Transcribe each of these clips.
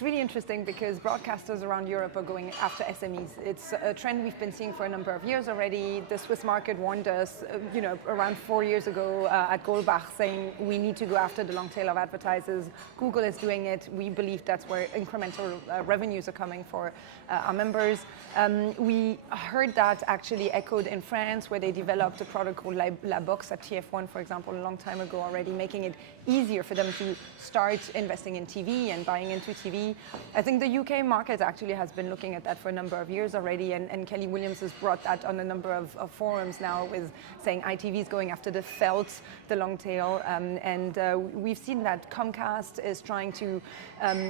it's really interesting because broadcasters around Europe are going after SMEs. It's a trend we've been seeing for a number of years already. The Swiss market warned us, around 4 years ago at Goldbach, saying we need to go after the long tail of advertisers. Google is doing it. We believe that's where incremental revenues are coming for our members. We heard that actually echoed in France, where they developed a product called La Box at TF1, for example, a long time ago already, making it easier for them to start investing in TV and buying into TV. I think the UK market actually has been looking at that for a number of years already, and Kelly Williams has brought that on a number of forums now, with saying ITV is going after the felt, the long tail, and we've seen that Comcast is trying to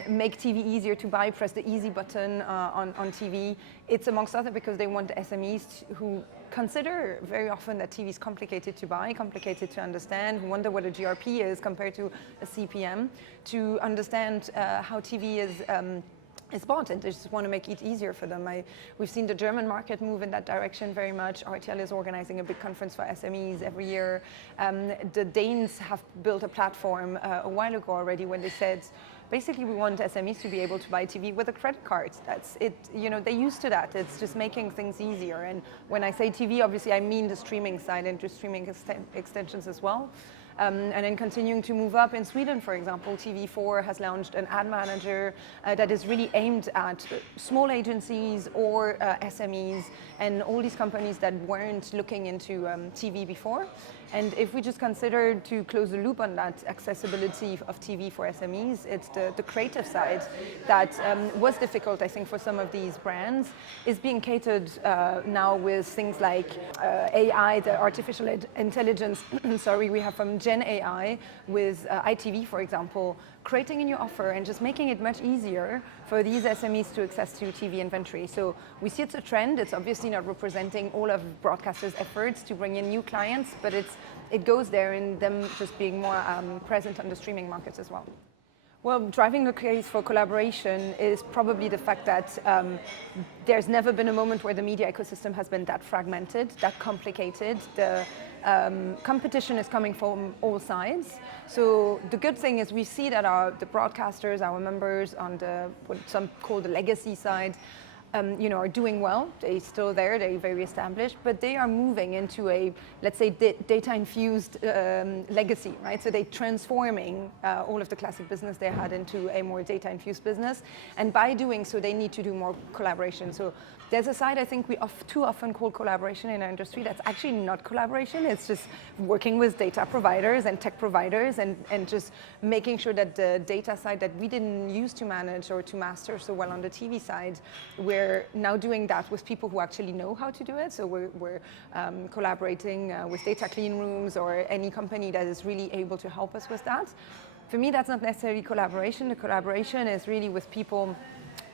make TV easier to buy, press the easy button on TV. It's amongst other because they want SMEs who consider very often that TV is complicated to buy, complicated to understand, who wonder what a GRP is compared to a CPM, to understand how TV is bought, and they just want to make it easier for them. We've seen the German market move in that direction very much. RTL is organizing a big conference for SMEs every year. The Danes have built a platform a while ago already when they said, basically, we want SMEs to be able to buy TV with a credit card. That's it. They're used to that. It's just making things easier. And when I say TV, obviously, I mean the streaming side and just streaming extensions as well. And then continuing to move up in Sweden, for example, TV4 has launched an ad manager that is really aimed at small agencies or SMEs and all these companies that weren't looking into TV before. And if we just consider, to close the loop on that accessibility of TV for SMEs, it's the creative side that was difficult, I think, for some of these brands, is being catered now with things like AI, the artificial intelligence, we have from Gen AI with ITV, for example, creating a new offer and just making it much easier for these SMEs to access to TV inventory. So we see it's a trend. It's obviously not representing all of broadcasters' efforts to bring in new clients, but it goes there in them just being more present on the streaming markets as well. Well, driving the case for collaboration is probably the fact that there's never been a moment where the media ecosystem has been that fragmented, that complicated. The competition is coming from all sides. So the good thing is we see that the broadcasters, our members on what some call the legacy side, are doing well. They're still there, they're very established, but they are moving into a, let's say, data-infused legacy, right? So they're transforming all of the classic business they had into a more data-infused business. And by doing so, they need to do more collaboration. So there's a side I think we too often call collaboration in our industry that's actually not collaboration. It's just working with data providers and tech providers and just making sure that the data side that we didn't use to manage or to master so well on the TV side, we're now doing that with people who actually know how to do it. So we're collaborating with data clean rooms or any company that is really able to help us with that. For me, that's not necessarily collaboration. The collaboration is really with people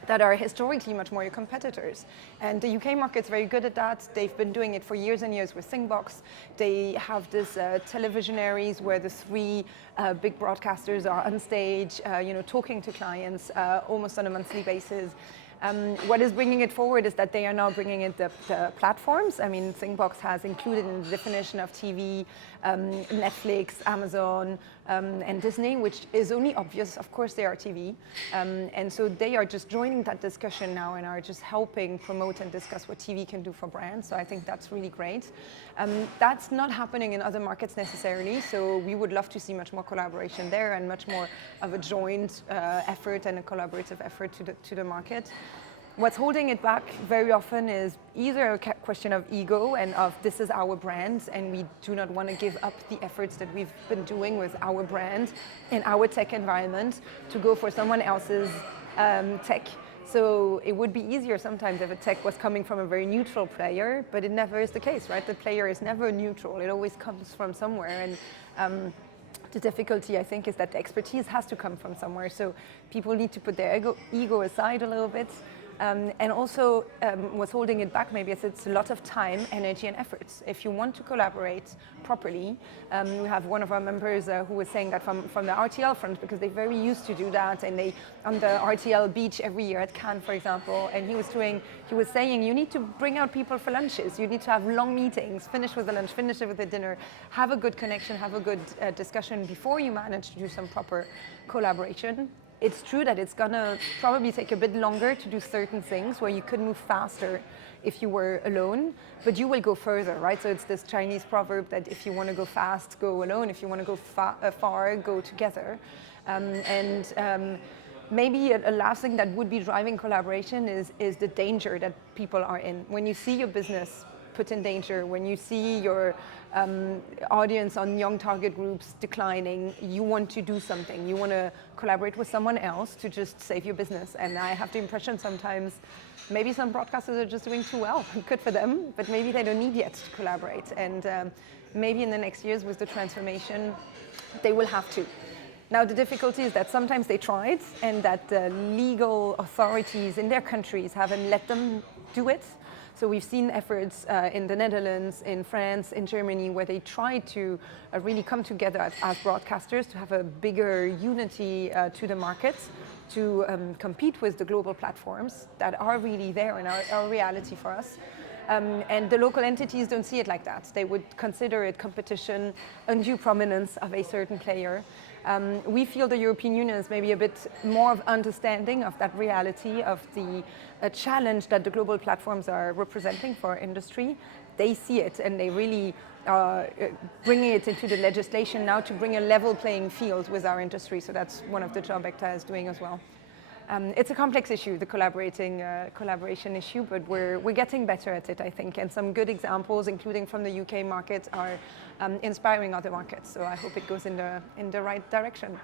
that are historically much more your competitors. And the UK market's very good at that. They've been doing it for years and years with Singbox. They have this televisionaries where the three big broadcasters are on stage, talking to clients almost on a monthly basis. What is bringing it forward is that they are now bringing in the platforms. I mean, Singbox has included in the definition of TV, Netflix, Amazon, and Disney, which is only obvious. Of course, they are TV. And so they are just joining that discussion now and are just helping promote and discuss what TV can do for brands. So I think that's really great. That's not happening in other markets necessarily. So we would love to see much more collaboration there and much more of a joint effort and a collaborative effort to the market. What's holding it back very often is either a question of ego and of this is our brand and we do not want to give up the efforts that we've been doing with our brand in our tech environment to go for someone else's tech. So it would be easier sometimes if a tech was coming from a very neutral player, but it never is the case, right? The player is never neutral. It always comes from somewhere. And the difficulty, I think, is that the expertise has to come from somewhere. So people need to put their ego aside a little bit. And also what's holding it back maybe is it's a lot of time, energy and efforts. If you want to collaborate properly, we have one of our members who was saying that from the RTL front, because they're very used to do that, and they on the RTL beach every year at Cannes, for example, and he was saying you need to bring out people for lunches, you need to have long meetings, finish with the lunch, finish it with the dinner, have a good connection, have a good discussion before you manage to do some proper collaboration. it's true that it's gonna probably take a bit longer to do certain things where you could move faster if you were alone, but you will go further, right? So it's this Chinese proverb that if you want to go fast, go alone. If you want to go far, go together. Maybe a last thing that would be driving collaboration is the danger that people are in. When you see your business put in danger, when you see your audience on young target groups declining, you want to do something. You want to collaborate with someone else to just save your business. And I have the impression sometimes maybe some broadcasters are just doing too well. Good for them, but maybe they don't need yet to collaborate. And maybe in the next years with the transformation, they will have to. Now, the difficulty is that sometimes they tried and that the legal authorities in their countries haven't let them do it. So we've seen efforts in the Netherlands, in France, in Germany, where they try to really come together as broadcasters to have a bigger unity to the markets, to compete with the global platforms that are really there and are reality for us. And the local entities don't see it like that. They would consider it competition, undue prominence of a certain player. We feel the European Union is maybe a bit more of understanding of that reality of the challenge that the global platforms are representing for our industry. They see it and they really are bringing it into the legislation now to bring a level playing field with our industry. So that's one of the job egta is doing as well. It's a complex issue, the collaboration issue, but we're getting better at it, I think. And some good examples, including from the UK market, are inspiring other markets. So I hope it goes in the right direction.